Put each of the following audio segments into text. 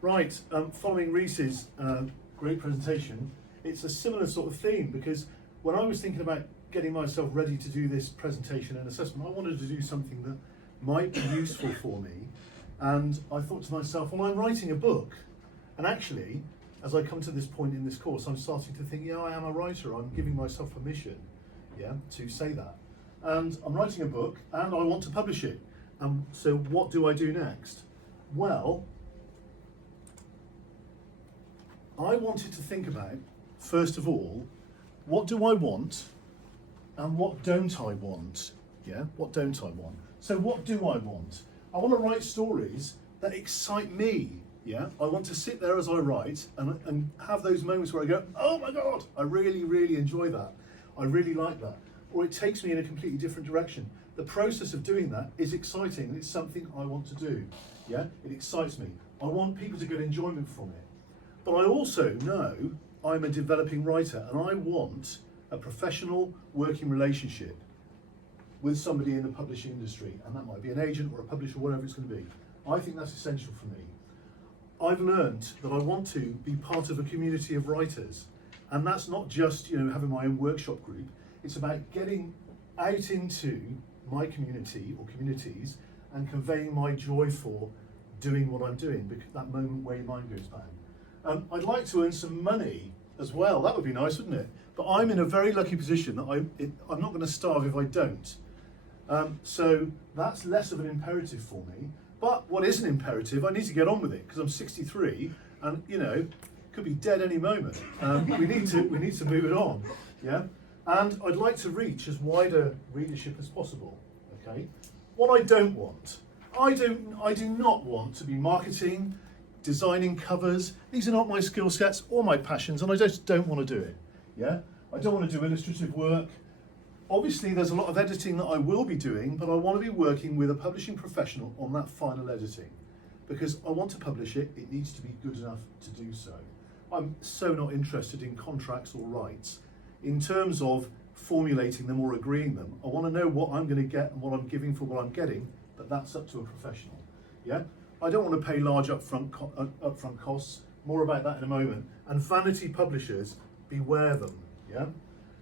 Right, following Reese's great presentation, it's a similar sort of theme because when I was thinking about getting myself ready to do this presentation and assessment, I wanted to do something that might be useful for me. And I thought to myself, well, I'm writing a book. And actually, as I come to this point in this course, I'm starting to think, yeah, I am a writer. I'm giving myself permission, to say that. And I'm writing a book and I want to publish it. So what do I do next? Well, I wanted to think about, first of all, what do I want and what don't I want? What don't I want? So what do I want? I want to write stories that excite me. I want to sit there as I write and have those moments where I go, oh my God, I really, really enjoy that. I really like that. Or it takes me in a completely different direction. The process of doing that is exciting and it's something I want to do. It excites me. I want people to get enjoyment from it. But I also know I'm a developing writer and I want a professional working relationship with somebody in the publishing industry, and that might be an agent or a publisher, whatever it's going to be. I think that's essential for me. I've learned that I want to be part of a community of writers, and that's not just having my own workshop group. It's about getting out into my community or communities and conveying my joy for doing what I'm doing, because that moment where your mind goes bang. I'd like to earn some money as well. That would be nice, wouldn't it? But I'm in a very lucky position that I'm not going to starve if I don't. So that's less of an imperative for me. But what is an imperative, I need to get on with it because I'm 63 and could be dead any moment. We need to move it on. And I'd like to reach as wide a readership as possible. Okay. What I don't want, I do not want to be marketing, designing covers. These are not my skill sets or my passions, and I just don't want to do it. I don't want to do illustrative work. Obviously, there's a lot of editing that I will be doing, but I want to be working with a publishing professional on that final editing. Because I want to publish it, it needs to be good enough to do so. I'm so not interested in contracts or rights. In terms of formulating them or agreeing them, I want to know what I'm going to get and what I'm giving for what I'm getting, but that's up to a professional. I don't want to pay large upfront costs, more about that in a moment. And vanity publishers, beware them.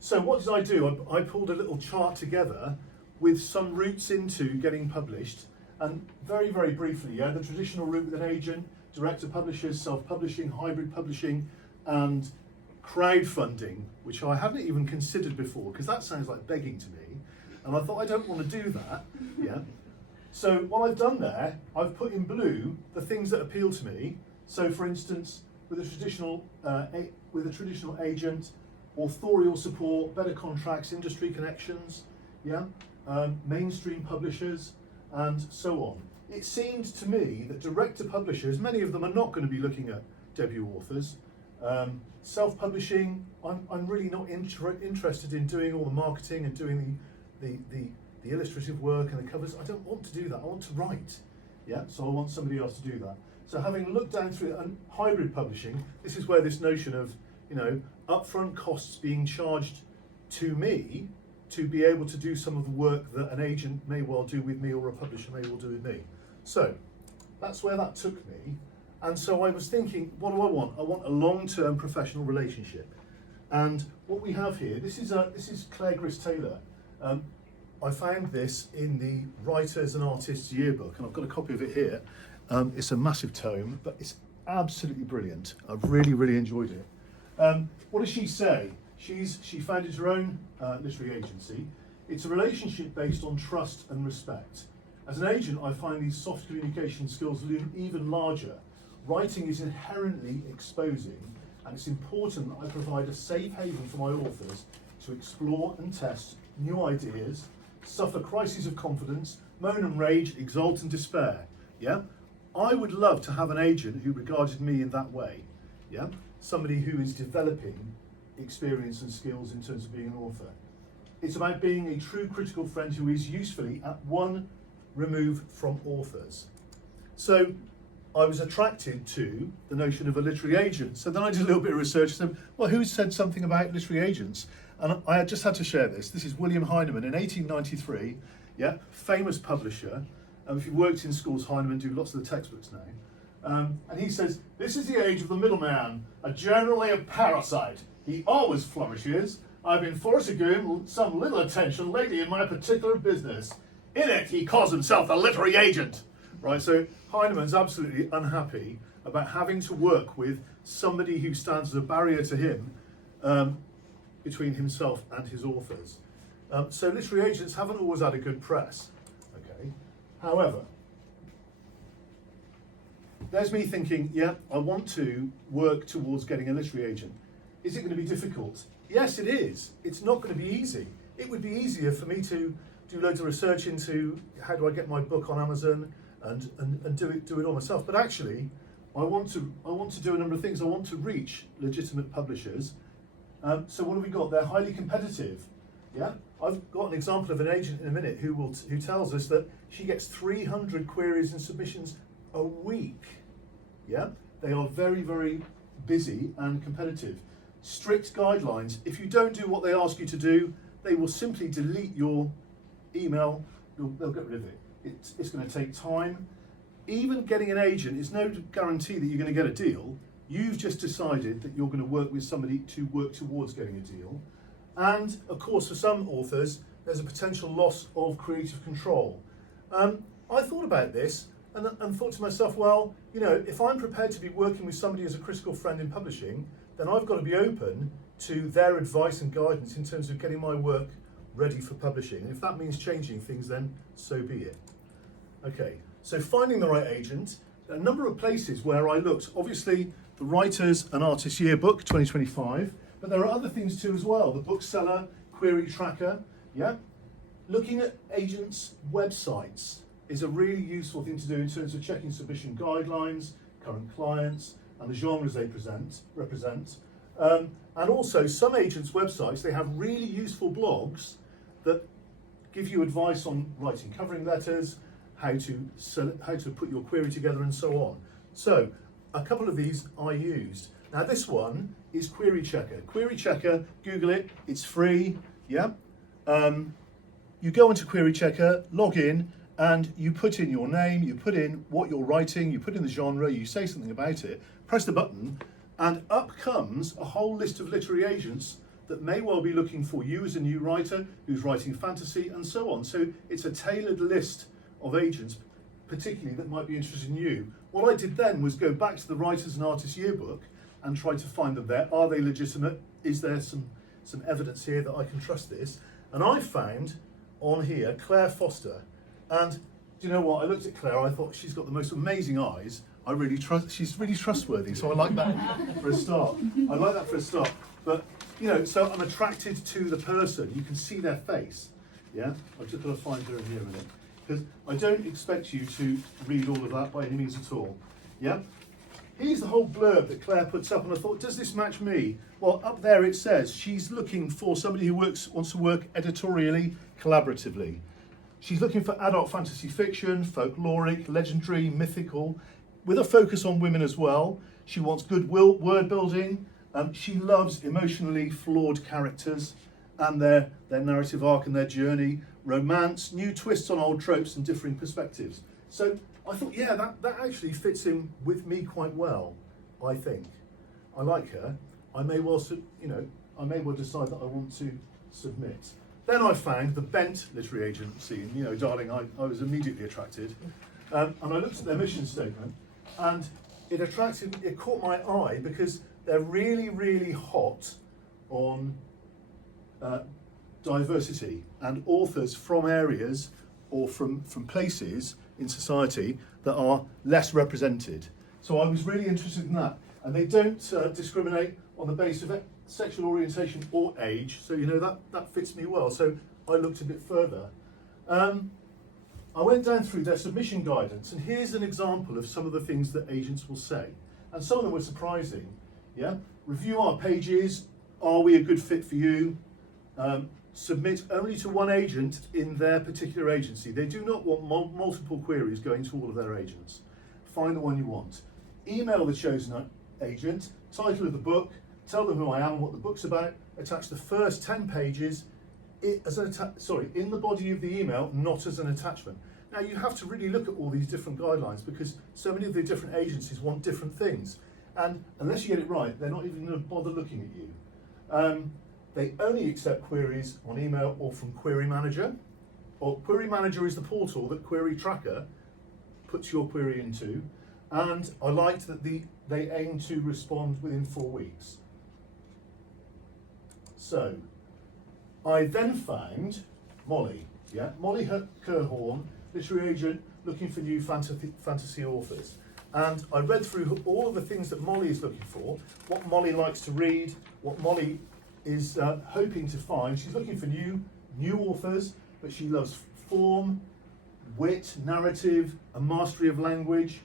So what did I do? I pulled a little chart together with some routes into getting published, and very, very briefly, the traditional route with an agent, direct-to-publishers, self-publishing, hybrid publishing, and crowdfunding, which I hadn't even considered before, because that sounds like begging to me, and I thought I don't want to do that. So what I've done there, I've put in blue the things that appeal to me. So for instance, with a traditional agent, authorial support, better contracts, industry connections, mainstream publishers, and so on. It seemed to me that direct-to-publishers, many of them are not going to be looking at debut authors. Self-publishing, I'm really not interested in doing all the marketing and doing the illustrative work and the covers. I don't want to do that. I want to write. So I want somebody else to do that. So having looked down through and hybrid publishing, this is where this notion of upfront costs being charged to me to be able to do some of the work that an agent may well do with me or a publisher may well do with me. So that's where that took me. And so I was thinking, what do I want? I want a long-term professional relationship. And what we have here, this is Claire Gris-Taylor. I found this in the Writers and Artists Yearbook, and I've got a copy of it here. It's a massive tome, but it's absolutely brilliant. I've really, really enjoyed it. What does she say? She founded her own literary agency. It's a relationship based on trust and respect. As an agent, I find these soft communication skills loom even larger. Writing is inherently exposing, and it's important that I provide a safe haven for my authors to explore and test new ideas, suffer crises of confidence, moan and rage, exult and despair. I would love to have an agent who regarded me in that way. Somebody who is developing experience and skills in terms of being an author. It's about being a true critical friend who is usefully at one remove from authors. So I was attracted to the notion of a literary agent. So then I did a little bit of research and said, well, who said something about literary agents? And I just had to share this. This is William Heinemann in 1893, famous publisher. If you've worked in schools, Heinemann do lots of the textbooks now. And he says, "This is the age of the middleman, generally a parasite. He always flourishes. I've been forced to give him some little attention lately in my particular business. In it, he calls himself the literary agent." Right, so Heinemann's absolutely unhappy about having to work with somebody who stands as a barrier to him between himself and his authors. So literary agents haven't always had a good press. Okay. However, there's me thinking, yeah, I want to work towards getting a literary agent. Is it going to be difficult? Yes, it is. It's not going to be easy. It would be easier for me to do loads of research into how do I get my book on Amazon and do it all myself. But actually, I want to do a number of things. I want to reach legitimate publishers. So what have we got? They're highly competitive. Yeah, I've got an example of an agent in a minute who tells us that she gets 300 queries and submissions a week. Yeah, they are very, very busy and competitive. Strict guidelines. If you don't do what they ask you to do, they will simply delete your email. They'll get rid of it. It's going to take time. Even getting an agent is no guarantee that you're going to get a deal. You've just decided that you're going to work with somebody to work towards getting a deal. And of course, for some authors, there's a potential loss of creative control. I thought about this and thought to myself, well, you know, if I'm prepared to be working with somebody as a critical friend in publishing, then I've got to be open to their advice and guidance in terms of getting my work ready for publishing. And if that means changing things, then so be it. Okay, so finding the right agent, a number of places where I looked, obviously the Writers and Artists Yearbook 2025, but there are other things too as well, the Bookseller, Query Tracker, yeah? Looking at agents' websites is a really useful thing to do in terms of checking submission guidelines, current clients, and the genres they represent. And also, some agents' websites, they have really useful blogs that give you advice on writing covering letters, how to put your query together, and so on. So, a couple of these I used. Now, this one is Query Checker. Query Checker, Google it, it's free, yeah? You go into Query Checker, log in, and you put in your name, you put in what you're writing, you put in the genre, you say something about it, press the button, and up comes a whole list of literary agents that may well be looking for you as a new writer who's writing fantasy and so on. So it's a tailored list of agents, particularly that might be interested in you. What I did then was go back to the Writers and Artists Yearbook and try to find them there. Are they legitimate? Is there some evidence here that I can trust this? And I found on here Claire Foster. And do you know what? I looked at Claire, I thought she's got the most amazing eyes. I really trust, she's really trustworthy, so I like that for a start. I like that for a start. But, you know, so I'm attracted to the person. You can see their face. Yeah? I've just got to find her in here a minute. Because I don't expect you to read all of that by any means at all. Yeah? Here's the whole blurb that Claire puts up, and I thought, does this match me? Well, up there it says she's looking for somebody who wants to work editorially, collaboratively. She's looking for adult fantasy fiction, folkloric, legendary, mythical, with a focus on women as well. She wants good word building. She loves emotionally flawed characters and their narrative arc and their journey, romance, new twists on old tropes and differing perspectives. So I thought, yeah, that actually fits in with me quite well, I think. I like her. I may well decide that I want to submit. Then I found the Bent Literary Agency, and you know, darling, I was immediately attracted. And I looked at their mission statement, and it caught my eye because they're really, really hot on diversity and authors from areas or from places in society that are less represented. So I was really interested in that. And they don't discriminate on the basis of sexual orientation or age, so you know that fits me well. So I looked a bit further. I went down through their submission guidance, and here's an example of some of the things that agents will say. And some of them were surprising. Yeah, review our pages. Are we a good fit for you? Submit only to one agent in their particular agency. They do not want multiple queries going to all of their agents. Find the one you want. Email the chosen agent, title of the book, tell them who I am and what the book's about, attach the first 10 pages in the body of the email, not as an attachment. Now you have to really look at all these different guidelines because so many of the different agencies want different things. And unless you get it right, they're not even going to bother looking at you. They only accept queries on email or from Query Manager. Or Query Manager is the portal that Query Tracker puts your query into. And I liked that they aim to respond within 4 weeks. So I then found Molly. Yeah, Molly Kerhorn, literary agent looking for new fantasy authors. And I read through all of the things that Molly is looking for, what Molly likes to read, what Molly is hoping to find. She's looking for new authors, but she loves form, wit, narrative, a mastery of language.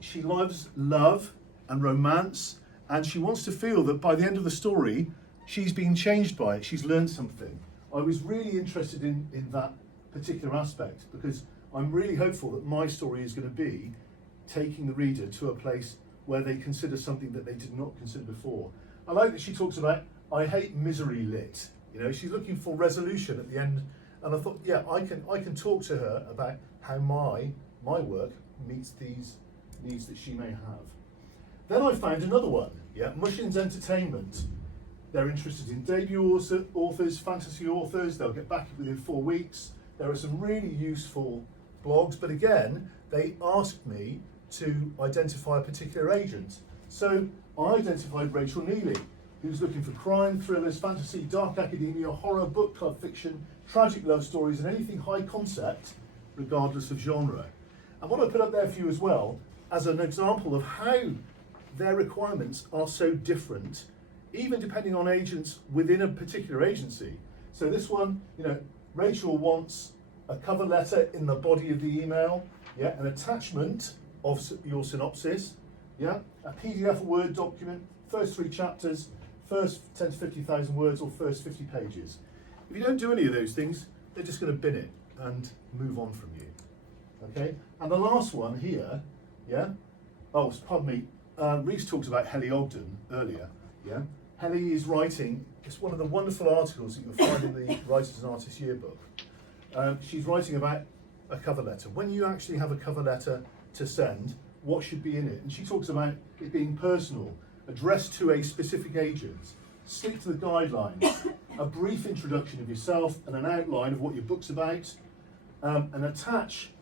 She loves love and romance, and she wants to feel that by the end of the story, she's been changed by it, she's learned something. I was really interested in that particular aspect because I'm really hopeful that my story is going to be taking the reader to a place where they consider something that they did not consider before. I like that she talks about, I hate misery lit. You know, she's looking for resolution at the end, and I thought, yeah, I can talk to her about how my work meets these needs that she may have. Then I found another one, yeah, Mushins Entertainment. They're interested in debut authors, fantasy authors. They'll get back within 4 weeks. There are some really useful blogs, but again, they asked me to identify a particular agent. So I identified Rachel Neely, who's looking for crime, thrillers, fantasy, dark academia, horror, book club fiction, tragic love stories, and anything high concept, regardless of genre. And what I put up there for you as well, as an example of how their requirements are so different, even depending on agents within a particular agency. So this one, you know, Rachel wants a cover letter in the body of the email, yeah, an attachment of your synopsis, yeah, a PDF or Word document, first 3 chapters, first 10 to 50,000 words or first 50 pages. If you don't do any of those things, they're just going to bin it and move on from you. Okay, and the last one here, yeah, oh, pardon me, Reese talked about Helly Ogden earlier, yeah. Helly is writing, it's one of the wonderful articles that you'll find in the Writers and Artists Yearbook. She's writing about a cover letter. When you actually have a cover letter to send, what should be in it? And she talks about it being personal, addressed to a specific agent, stick to the guidelines, a brief introduction of yourself and an outline of what your book's about, and attach,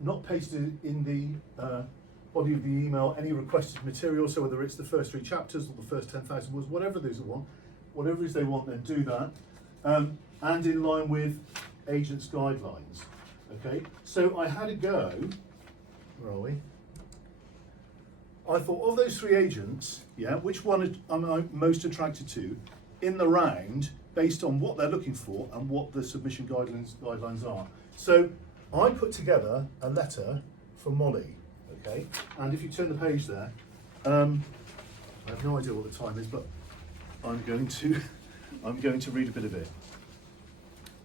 not pasted in the body of the email, any requested material, so whether it's the first 3 chapters or the first 10,000 words, whatever it is they want, whatever it is they want, then do that, and in line with agents' guidelines. Okay, so I had a go, where are we? I thought of those 3 agents, yeah, which one am I most attracted to in the round based on what they're looking for and what the submission guidelines are. So I put together a letter for Molly, okay, and if you turn the page there, I have no idea what the time is, but I'm going to read a bit of it.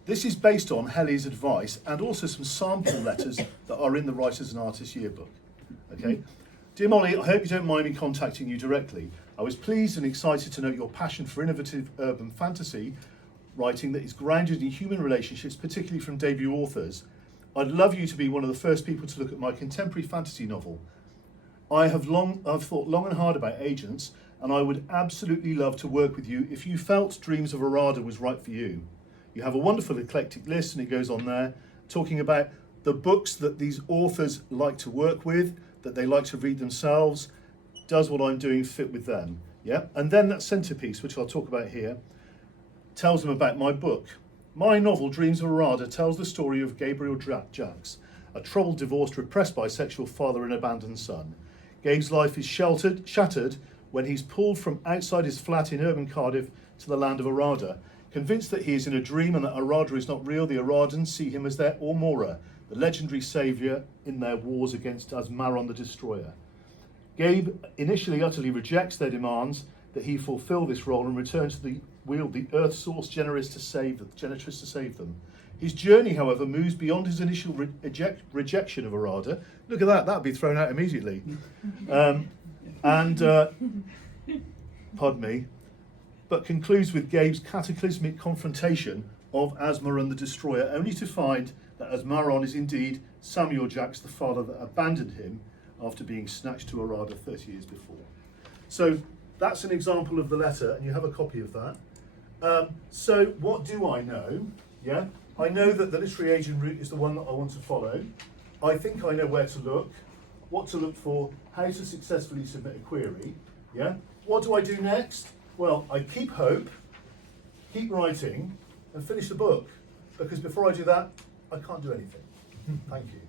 This is based on Helly's advice and also some sample letters that are in the Writers and Artists Yearbook. Okay, dear Molly, I hope you don't mind me contacting you directly. I was pleased and excited to note your passion for innovative urban fantasy writing that is grounded in human relationships, particularly from debut authors. I'd love you to be one of the first people to look at my contemporary fantasy novel. I've thought long and hard about agents, and I would absolutely love to work with you if you felt Dreams of Arada was right for you. You have a wonderful eclectic list, and it goes on there, talking about the books that these authors like to work with, that they like to read themselves. Does what I'm doing fit with them? Yeah, and then that centerpiece, which I'll talk about here, tells them about my book. My novel, Dreams of Arada, tells the story of Gabriel Jacques, a troubled, divorced, repressed bisexual father and abandoned son. Gabe's life is shattered when he's pulled from outside his flat in urban Cardiff to the land of Arada. Convinced that he is in a dream and that Arada is not real, the Aradans see him as their Ormora, the legendary saviour in their wars against Asmaron the Destroyer. Gabe initially utterly rejects their demands that he fulfill this role and return to wield the Earth Source Generis to save them. His journey, however, moves beyond his initial rejection of Arada. Look at that, that'd be thrown out immediately. Pardon me, but concludes with Gabe's cataclysmic confrontation of Asmaron the Destroyer, only to find that Asmaron is indeed Samuel Jack's the father that abandoned him after being snatched to Arada 30 years before. So that's an example of the letter, and you have a copy of that. So what do I know? Yeah, I know that the literary agent route is the one that I want to follow. I think I know where to look, what to look for, how to successfully submit a query. Yeah, what do I do next? Well, I keep hope, keep writing, and finish the book. Because before I do that, I can't do anything. Thank you.